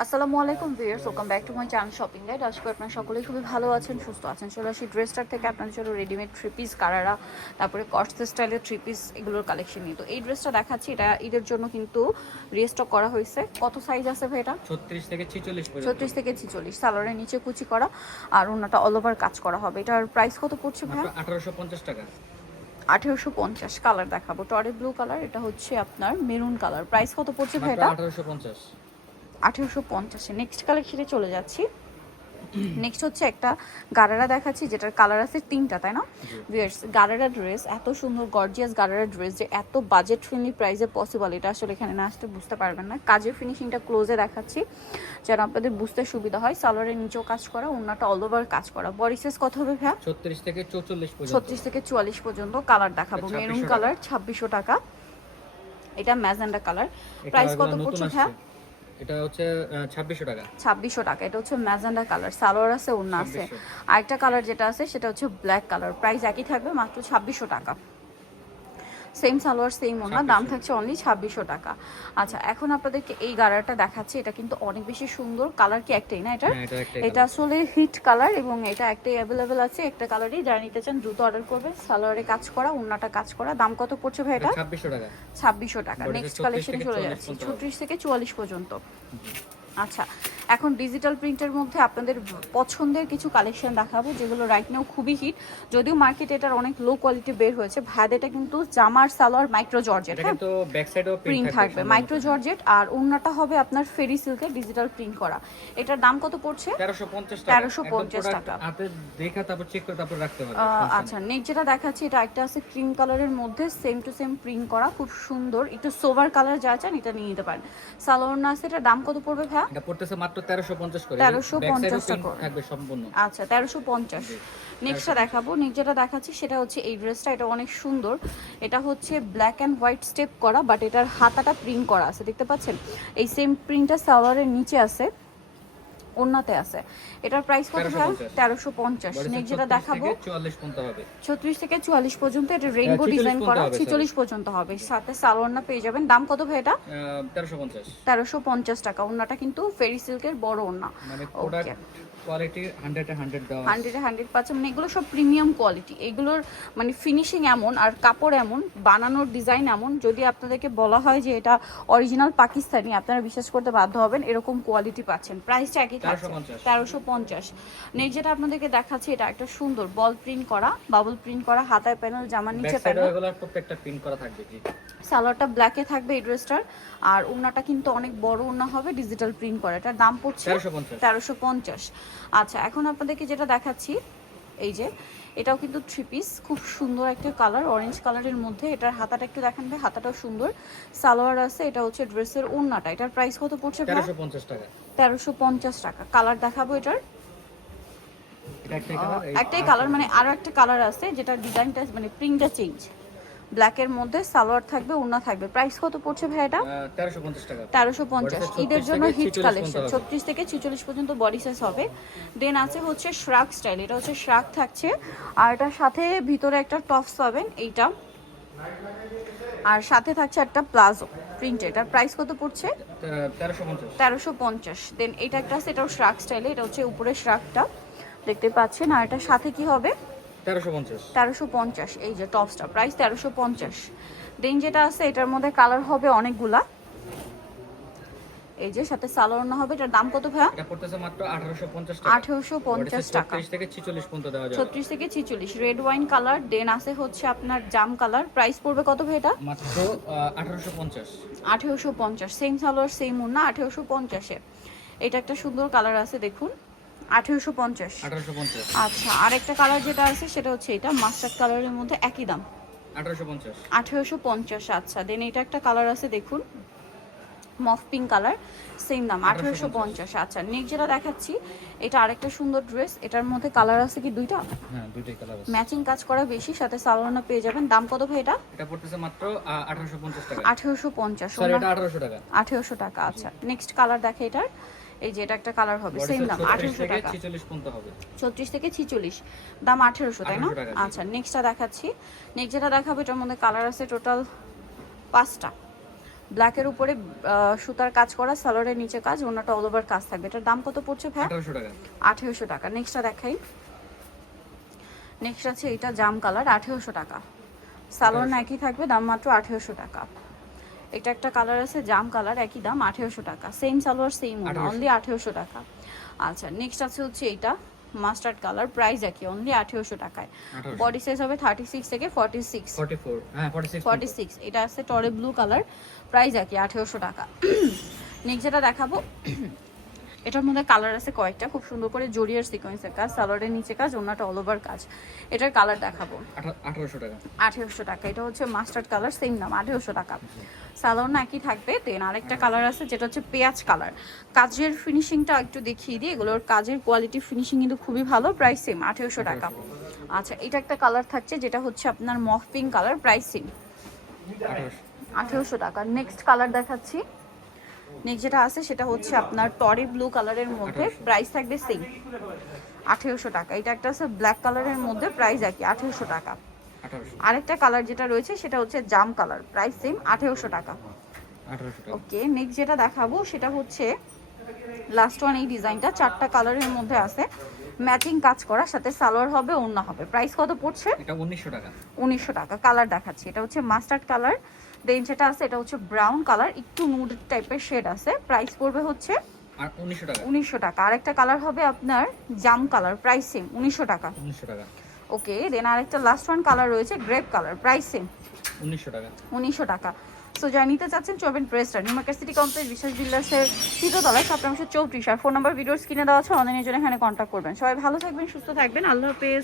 আসসালামু আলাইকুম viewers welcome back to my channel shopping guide. আজকে আপনারা সকলেই খুবই ভালো আছেন সুস্থ আছেন। চলে আসি ড্রেসটার থেকে আপনাদের জন্য রেডিমেড থ্রি পিস কারারা তারপরে কস্ট স্টাইলের থ্রি পিস এগুলোর কালেকশন নিয়ে। তো এই ড্রেসটা দেখাচ্ছি এটা ঈদের জন্য কিন্তু রিস্টক করা হয়েছে। কত সাইজ আছে ভাই এটা? ছত্রিশ থেকে ছিচল্লিশ ছত্রিশ থেকে ছিচল্লিশ সালোয়ারের নিচে কুচি করা আর ওনাটা অল ওভার কাজ করা হবে। এটার প্রাইস কত পড়ছে ভাই আঠারোশো পঞ্চাশ টাকা। আঠেরোশো পঞ্চাশ কালার দেখাবো। টরে ব্লু কালার এটা হচ্ছে আপনার মেরুন কালার প্রাইস কত পড়ছে ভাই এটা? আঠারোশো পঞ্চাশ। আঠেরোশো পঞ্চাশে। নেক্সট কালেকশনে চলে যাচ্ছি। নেক্সট হচ্ছে একটা গারারা দেখাচ্ছি যেটার কালার আছে তিনটা তাই না? ভিয়ার্স গারারা ড্রেস এত সুন্দর গর্জিয়াস গারারা ড্রেস যে এত বাজেট ফ্রেন্ডলি প্রাইসে পসিবল এটা আসলে এখানে না আসতে বুঝতে পারবেন না। কাজের ফিনিশিংটা ক্লোজে দেখাচ্ছি যেন আপনাদের বুঝতে সুবিধা হয়। সালোয়ারের নিচেও কাজ করা অন্যটা অল ওভার কাজ করা। বডি সাইজ কত হবে ভাইয়া? ছত্রিশ থেকে চৌচল্লিশ ছত্রিশ থেকে চুয়াল্লিশ পর্যন্ত কালার দেখাবো। মেরুন কালার ছাব্বিশশো টাকা। এটা ম্যাজেন্ডা কালার প্রাইস কত পড়ছে আসছে। এটা হচ্ছে ছাব্বিশশো টাকা। ছাব্বিশশো টাকা। এটা হচ্ছে ম্যাজেন্ডা কালার সালোয়ার আছে ওড়না আছে। 2600 আরেকটা কালার যেটা আছে সেটা হচ্ছে ব্ল্যাক কালার। প্রাইস একই থাকবে মাত্র ছাব্বিশশো টাকা। সেম সালোয়ার সেম ওড়না দাম থাকছে অনলি ছাব্বিশশো টাকা। আচ্ছা এখন আপনাদেরকে এই গাড়াটা দেখাচ্ছি এটা কিন্তু অনেক বেশি সুন্দর। কালার কি একটাই না এটা হ্যাঁ, এটা আসলে হিট কালার এবং এটা একটাই অ্যাভেলেবেল আছে একটা কালারই যারা নিতে চান দ্রুত অর্ডার করবে। সালোয়ারে কাজ করা ওড়নাটা কাজ করা। দাম কত পড়ছে ভাই এটা? ছাব্বিশশো টাকা। ছাব্বিশশো টাকা। নেক্সট 36 কালেকশনে চলে যাচ্ছি। ছত্রিশ থেকে চুয়াল্লিশ পর্যন্ত। আচ্ছা এখন ডিজিটাল প্রিন্টের মধ্যে আপনাদের পছন্দের কিছু কালেকশন দেখাবো যেগুলো রাইট নাও খুবই হিট যদিও মার্কেটে এটার অনেক লো কোয়ালিটি বের হয়েছে ভ্যাদ এটা কিন্তু জামার সালোয়ার মাইক্রো জর্জেট এটা হ্যাঁ? কিন্তু ব্যাক সাইডেও প্রিন্ট থাকবে মাইক্রো জর্জেট আর ওড়নাটা হবে আপনার ফেরি সিল্কের ডিজিটাল প্রিন্ট করা। এটার দাম কত পড়ছে? তেরোশো পঞ্চাশ টাকা। 1350 টাকা। হাতে দেখা তারপর চেক করে তারপর রাখতে হবে আচ্ছা নেক্সট যেটা দেখাচ্ছি এটা একটা আছে ক্রিম কালারের মধ্যে সেম টু সেম প্রিন্ট করা খুব সুন্দর। একটু সোভার কালার যা চান এটা নিয়ে নিতে পারেন। সালোয়ার না আছে এটার দাম কত পড়বে ভাইয়া? এটা পড়তেছে মাত্র তেরোশো পঞ্চাশ করে। 1350 টাকা করে। থাকবে সম্পূর্ণ। আচ্ছা নেক্সটটা দেখাবো। যেটা দেখাচ্ছি সেটা হচ্ছে এই ড্রেসটা এটা অনেক সুন্দর। এটা হচ্ছে ব্ল্যাক অ্যান্ড হোয়াইট স্টেপ করা বাট এটার হাতাটা প্রিন্ট করা আছে। দেখতে পাচ্ছেন? এই সেম প্রিন্টটা সালোয়ারের নিচে আছে। ওড়নাতে আছে। এটার প্রাইস কত স্যার? 1350 তেরোশো পঞ্চাশ। নেক্সট যেটা দেখাবো ছত্রিশ থেকে চুয়াল্লিশ পর্যন্ত এটা রেইনবো ডিজাইন করা ছিচল্লিশ পর্যন্ত হবে। সাথে সালোয়ারনা পেয়ে যাবেন। দাম কত ভাই এটা? তেরোশো পঞ্চাশ। টাকা। ওড়নাটা কিন্তু ফেরি সিল্কের বড় ওড়না। মানে পাচ্ছেন মানে এগুলো সব প্রিমিয়াম কোয়ালিটি এগুলোর মানে ফিনিশিং এমন আর কাপড় এমন বানানোর ডিজাইন এমন যদি আপনাদেরকে বলা হয় যে এটা অরিজিনাল পাকিস্তানি আপনারা বিশ্বাস করতে বাধ্য হবেন এরকম কোয়ালিটি পাচ্ছেন। প্রাইসটা একই থাকছে। 1350 তেরোশো পঞ্চাশ। নেক্সট যেটা আপনাদেরকে দেখাচ্ছি এটা একটা সুন্দর বল প্রিন্ট করা বাবল প্রিন্ট করা হাতায় প্যানেল জামার নিচে প্যানেল এগুলো প্রত্যেকটা প্রিন্ট করা থাকবে জি। সালোয়ারটা ব্ল্যাকে থাকবে এই ড্রেসটার আর ওড়নাটা কিন্তু অনেক বড় ওড়না হবে ডিজিটাল প্রিন্ট করা। এটার দাম পড়ছে তেরোশো পঞ্চাশ। আচ্ছা এখন আপনাদেরকে যেটা দেখাচ্ছি এই যে এটাও কিন্তু থ্রি পিস খুব সুন্দর একটা কালার অরেঞ্জ কালারের মধ্যে। এটার হাতাটা একটু দেখান ভাই হাতাটাও সুন্দর। সালোয়ার আছে এটা হচ্ছে ড্রেসের ওড়নাটা। এটার প্রাইস কত পড়ছে তেরোশো পঞ্চাশ টাকা। কালার দেখাবো এটার। একটাই কালার একটাই কালার মানে আরও একটা কালার আছে যেটা ডিজাইনটা মানে প্রিন্টটা চেঞ্জ ব্ল্যাকের মধ্যে সালোয়ার থাকবে ওড়না থাকবে। প্রাইস কত পড়ছে ভাই এটা? তেরোশো পঞ্চাশ টাকা। ঈদের জন্য হিট কালেকশন পর্যন্ত হবে। ছত্রিশ থেকে ছিচল্লিশ পর্যন্ত বডি সাইজ হবে। দেন আছে হচ্ছে শ্রাক স্টাইল এটা হচ্ছে শ্রাক থাকছে। আর এটার সাথে ভিতরে একটা টপস পাবেন এইটা। আর সাথে থাকছে একটা প্লাজো প্রিন্ট এটার প্রাইস কত পড়ছে? তেরোশো পঞ্চাশ। তেরোশো পঞ্চাশ। দেন এটা একটা আছে এটাও শ্রাক স্টাইলে এটা হচ্ছে উপরে শ্রাকটা দেখতে পাচ্ছেন। আর এটার সাথে কি হবে? তেরোশো পঞ্চাশ। এই যে টপসটা প্রাইস তেরোশো পঞ্চাশ। দেন যেটা আছে এটার মধ্যে কালার হবে অনেকগুলা। এই যে সাথে সালোয়ার হবে এটার দাম কত ভাইয়া? এটা পড়তেছে মাত্র আঠারোশো পঞ্চাশ টাকা। থেকে ছিচল্লিশ পর্যন্ত দেওয়া যাবে। ছত্রিশ থেকে ছিচল্লিশ রেড ওয়াইন কালার দেন আছে হচ্ছে আপনার জাম কালার প্রাইস পড়বে কত ভাই এটা? মাত্র পঞ্চাশ। সেম সালোয়ার সেম না আঠেরোশো পঞ্চাশে। এটা একটা সুন্দর কালার আছে দেখুন। আঠেরোশো পঞ্চাশ। আচ্ছা আরেকটা কালার যেটা আছে সেটা হচ্ছে এটা মাস্টার্ড কালারের মধ্যে একই দাম। আঠারোশো পঞ্চাশ। আচ্ছা। দেন এটা একটা কালার আছে দেখুন। মফ পিঙ্ক কালার সেম দাম আঠেরোশো পঞ্চাশ। আচ্ছা নেক্সট যেটা দেখাচ্ছি এটা আরেকটা সুন্দর ড্রেস এটার মধ্যে কালার আছে কি দুইটা? ম্যাচিং কাজ করা বেশি সাথে সালোয়ারনা পেয়ে যাবেন। দাম কত ভাই এটা? এটা পড়তেছে মাত্র আঠারোশো পঞ্চাশ টাকা। পঞ্চাশ আঠারোশো টাকা। আঠেরোশো টাকা আচ্ছা। নেক্সট কালার দেখে এটার। এই যে এটা একটা কালার হবে সেম দাম 36 আঠেরোশো টাকা। ছিচল্লিশ পর্যন্ত হবে। ছত্রিশ থেকে ছিচল্লিশ দাম আঠেরোশো তাই না? 1800। আচ্ছা নেক্সটটা দেখাচ্ছি। নেক্সট যেটা দেখাবো এটার মধ্যে কালার আছে টোটাল পাঁচটা। ব্ল্যাকের উপরে সুতার কাজ করা সালোয়ারের নিচে কাজ অন্যটা অল ওভার কাজ থাকবে। এটার দাম কত পড়ছে ভাই? আঠারোশো টাকা। টাকা। নেক্সটটা দেখাই। নেক্সট আছে এটা জাম কালার আঠেরোশো টাকা। সালোয়ার একই থাকবে দাম মাত্র আঠেরোশো টাকা। এটা একটা কালার আছে জাম কালার একই দাম আঠেরোশো টাকা। সেম সালোয়ার সেম অনলি আঠেরোশো। টাকা। আচ্ছা নেক্সট আছে হচ্ছে এইটা মাস্টার্ড কালার প্রাইস একই অনলি আঠেরোশো টাকায়। বডি সাইজ হবে থার্টি সিক্স থেকে ফর্টি সিক্স ফর্টি সিক্স এটা আছে টরে ব্লু কালার প্রাইস একই আঠেরোশো টাকা। নেক্সট যেটা দেখাবো এটার মধ্যে কালার আছে কয়েকটা খুব সুন্দর করে জড়িয়ার সিকোয়েন্সের কাজ সালোয়ারের নিচে কাজ অন্যটা অল ওভার কাজ। এটার কালার দেখাবো। আঠারোশো টাকা। আঠেরোশো টাকা এটা হচ্ছে মাস্টার্ড কালার সেম দাম আঠেরোশো টাকা। সালোয়ার না একই থাকবে দেন আরেকটা কালার আছে যেটা হচ্ছে পেঁয়াজ কালার কাজের ফিনিশিংটা একটু দেখিয়ে দিই এগুলোর কাজের কোয়ালিটি ফিনিশিং কিন্তু খুবই ভালো প্রাইস সেম আঠেরোশো টাকা। আচ্ছা এটা একটা কালার থাকছে যেটা হচ্ছে আপনার মফ পিঙ্ক কালার প্রাইস সেম আঠারোশো। আঠেরোশো টাকা। নেক্সট কালার দেখাচ্ছি। নেক্সট যেটা আছে সেটা হচ্ছে আপনার টরি ব্লু কালারের মধ্যে প্রাইস থাকবে সেম আঠেরোশো টাকা। এটা একটা আছে ব্ল্যাক কালারের মধ্যে প্রাইস একই আঠেরোশো টাকা। আরেকটা কালার যেটা রয়েছে সেটা হচ্ছে জাম কালার প্রাইস সেম আঠেরোশো টাকা। ওকে নেক্সট যেটা দেখাবো সেটা হচ্ছে লাস্ট ওয়ান এই ডিজাইনটা চারটা কালারের মধ্যে আছে। ম্যাচিং কাজ করা সাথে সালোয়ার হবে অন্য হবে। প্রাইস কত পড়ছে? এটা উনিশশো টাকা। উনিশশো টাকা কালার দেখাচ্ছি। এটা হচ্ছে মাস্টার্ড কালার দেন যেটা আছে এটা হচ্ছে ব্রাউন কালার একটু নুড টাইপের শেড আছে। প্রাইস পড়বে হচ্ছে আর উনিশশো টাকা। টাকা। আরেকটা কালার হবে আপনার জাম কালার প্রাইস সেম উনিশশো টাকা। উনিশশো টাকা। ওকে দেন আরেকটা লাস্ট ওয়ান কালার রয়েছে গ্রেপ কালার প্রাইস সেম উনিশশো টাকা। উনিশশো টাকা। সো যা নিতে চাচ্ছেন চবেন প্রেসটা new market city complex Biswas বিল্ডার্সের তৃতীয়তলায় সপ্তাহ চৌত্রিশ। আর ফোন নাম্বার ভিডিওস কিনে দেওয়া আছে অনলাইনের জন্য এখানে কন্ট্যাক্ট করবেন। সবাই ভালো থাকবেন সুস্থ থাকবেন। আল্লাহ হাফেজ।